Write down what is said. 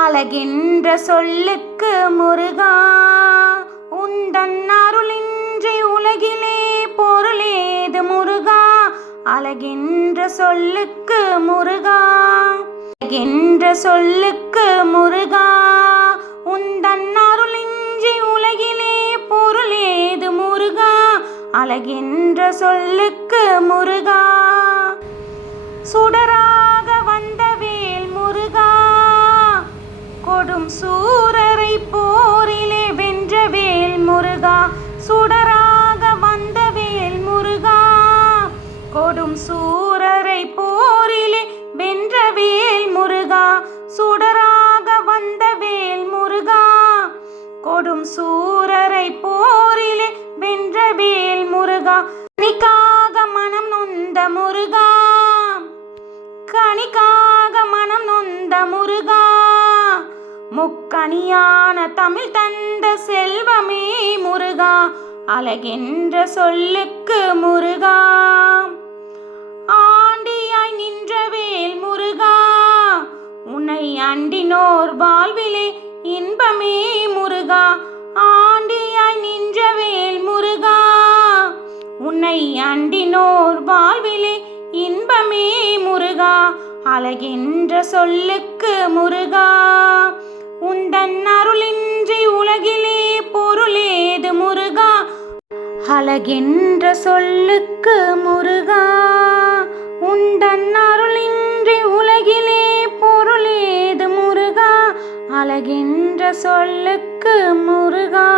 அழகென்ற சொல்லுக்கு முருகா, உந்தன் அருளின்றி உலகிலே பொருளேது முருகா. அழகென்ற சொல்லுக்கு முருகா, அழகென்ற சொல்லுக்கு முருகா, உந்தன் அருளின்றி உலகிலே பொருளேது முருகா. அழகென்ற சொல்லுக்கு முருகா, சுடராக வந்த வேல் முருகா, கொடும் சூரரை போரிலே வென்ற வேல் முருகா. சுடராக வந்த வேல் முருகா, கொடும் சூரரை போரிலே வென்ற வேல் முருகா. சுடராக வந்த வேல் முருகா, கொடும் சூரரை போரிலே வென்ற வேல் முருகா. கனிக்காக மனம் நொந்த முருகா, கனிக்காக மனம் நொந்த முருகா, முக்கனியான தமிழ் தந்த செல்வமே முருகா. அழகென்ற சொல்லுக்கு முருகா, ஆண்டியாய் நின்ற வேல் முருகா, உன்னை அண்டினோர் வாழ்விலே இன்பமே முருகா. ஆண்டியாய் நின்ற வேல் முருகா, உன்னை அண்டினோர் வாழ்விலே இன்பமே முருகா. அழகென்ற சொல்லுக்கு முருகா, உந்தன் அருளின்றி உலகிலே பொருளேது முருகா. அழகென்ற சொல்லுக்கு முருகா, உந்தன் அருளின்றி உலகிலே பொருளேது முருகா. அழகென்ற சொல்லுக்கு முருகா.